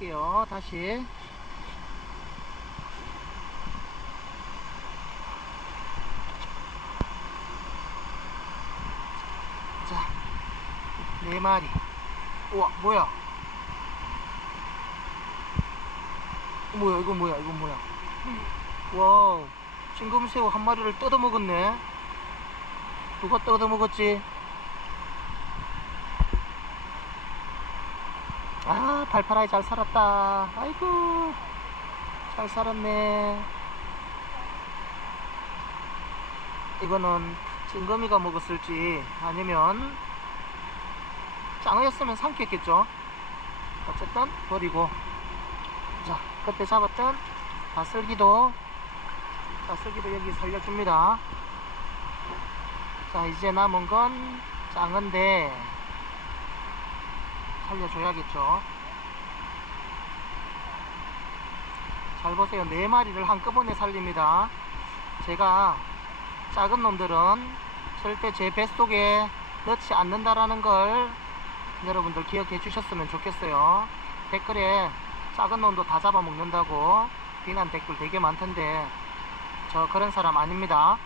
살릴게요. 다시. 자, 네 마리. 우와, 뭐야? 뭐야, 이거 뭐야, 이거 뭐야? 와우, 싱금새우 한 마리를 뜯어먹었네. 누가 뜯어먹었지? 아, 발파라이 잘 살았다. 아이고, 잘 살았네. 이거는 징거미가 먹었을지 아니면 짱어였으면 삼켰겠죠. 어쨌든 버리고. 자, 그때 잡았던 다슬기도 다슬기도 여기 살려줍니다. 자, 이제 남은 건 짱어인데 살려줘야겠죠. 잘 보세요. 네 마리를 한꺼번에 살립니다. 제가 작은 놈들은 절대 제 뱃속에 넣지 않는다라는 걸 여러분들 기억해 주셨으면 좋겠어요. 댓글에 작은 놈도 다 잡아먹는다고 비난 댓글 되게 많던데 저 그런 사람 아닙니다.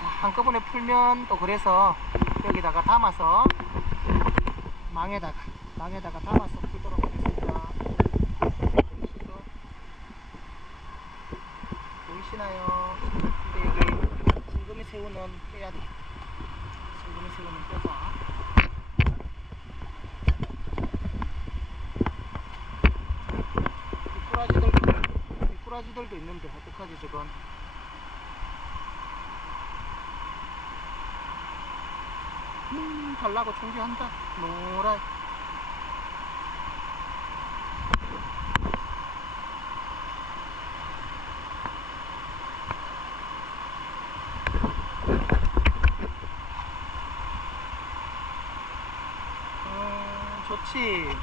자, 한꺼번에 풀면 또 그래서 여기다가 담아서 망에다가 망에다가 담아서 풀도록 하겠습니다. 보이시나요? 근데 여기 징금이 새우는 빼야 돼. 징금이 새우는 빼자. 미꾸라지들도 미꾸라지들도 있는데 어떡하지 저건? 음, 달라고 충기한다. 노라. 음, 좋지.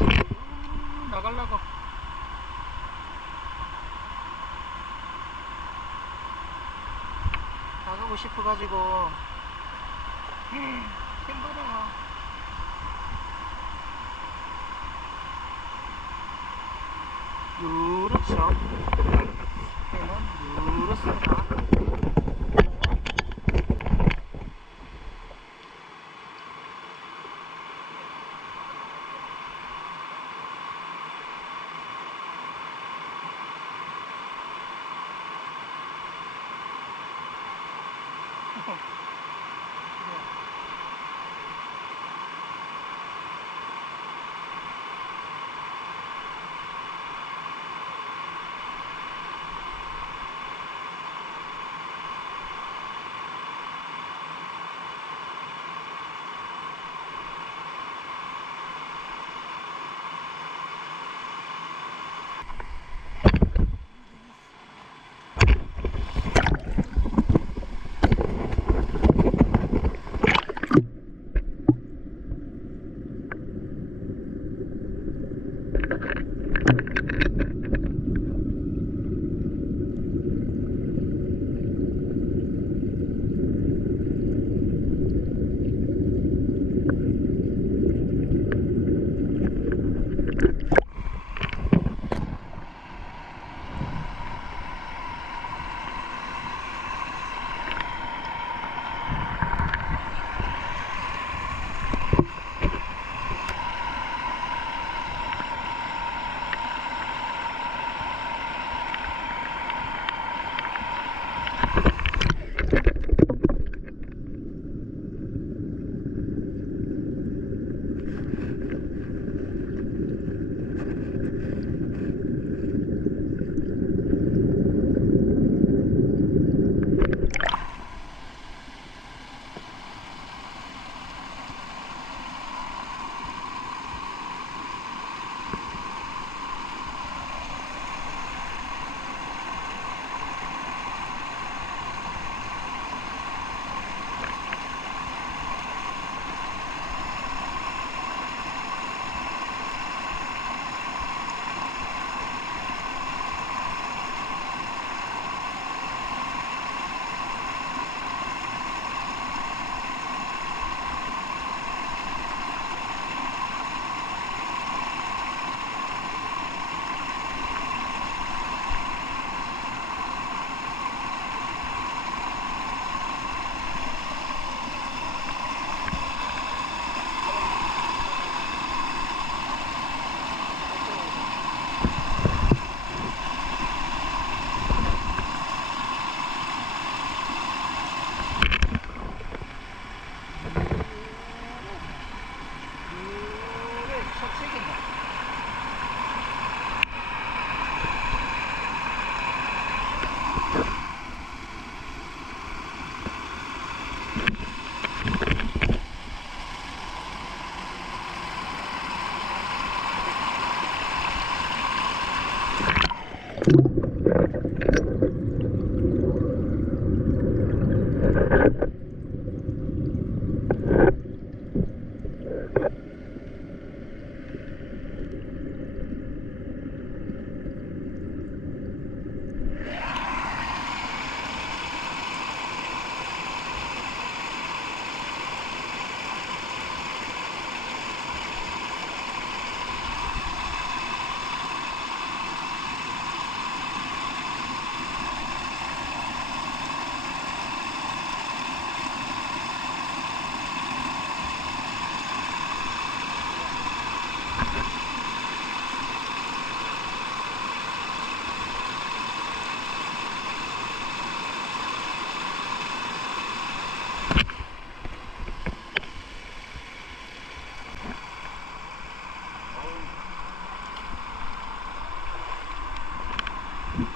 음, 나갈라고. 나가고 싶어가지고 힘들어. 누렇죠. 배는 누렇습니다. Bravo.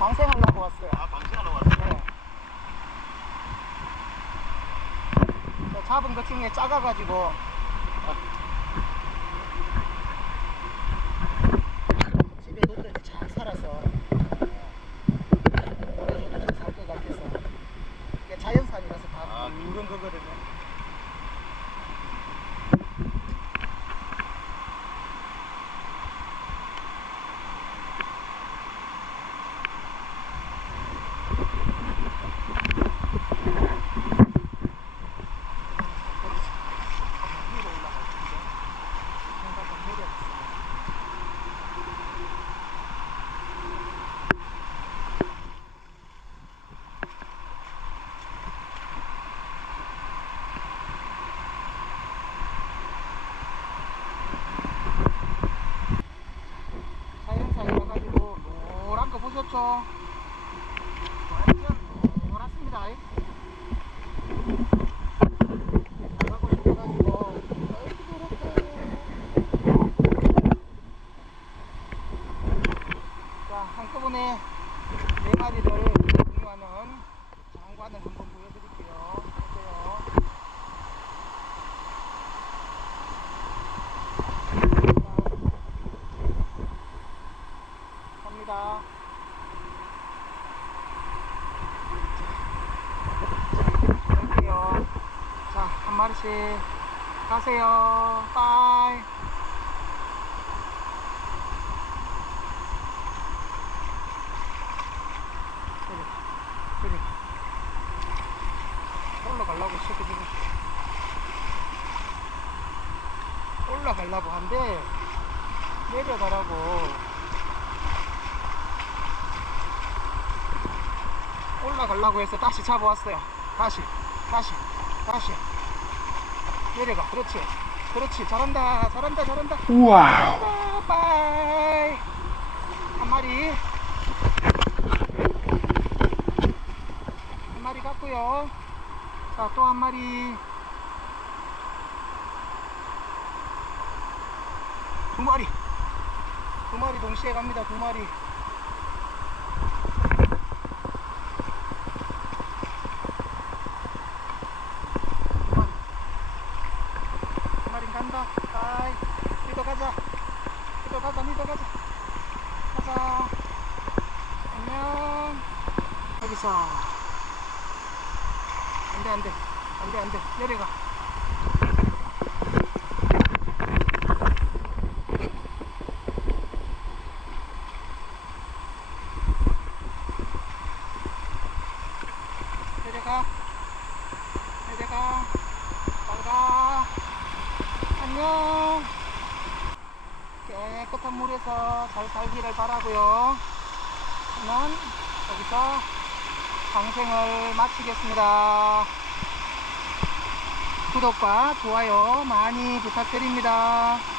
방생하려고 왔어요. 아, 방치하러 왔어요. 네. 저 잡은 것 중에 작아가지고 집에 놓더니 잘 살아서 오래전부터 살것 같아서 이게 자연산이라서 다 아, 굵은 거거든요. 위로 올라갈 수 있게 뭔가 좀 내려갔어요. 자연사이라 가지고 노란 한꺼번에 네 마리를 공유하는 장관을 한번 보여드릴게요. 갈게요. 자, 한 마리씩 가세요. 빠이. 올라가려고 새끼들이. 올라가려고 한데, 내려가라고. 올라가려고 해서 다시 잡아왔어요. 다시, 다시, 다시. 내려가. 그렇지. 그렇지. 잘한다. 잘한다. 잘한다. 우와. 빠이. 한 마리. 한 마리 갔고요. 자, 또 한 마리. 두 마리. 두 마리 동시에 갑니다. 두 마리. 두 마리. 한 마리 간다. 아이, 니도 가자. 니도 가자. 니도 가자. 가자. 안녕. 여기서. 안 돼, 안 돼. 안 돼, 안 돼. 내려가. 내려가. 내려가. 빨가. 안녕. 깨끗한 물에서 잘 살기를 바라고요. 저는 여기서 방생을 마치겠습니다. 구독과 좋아요 많이 부탁드립니다.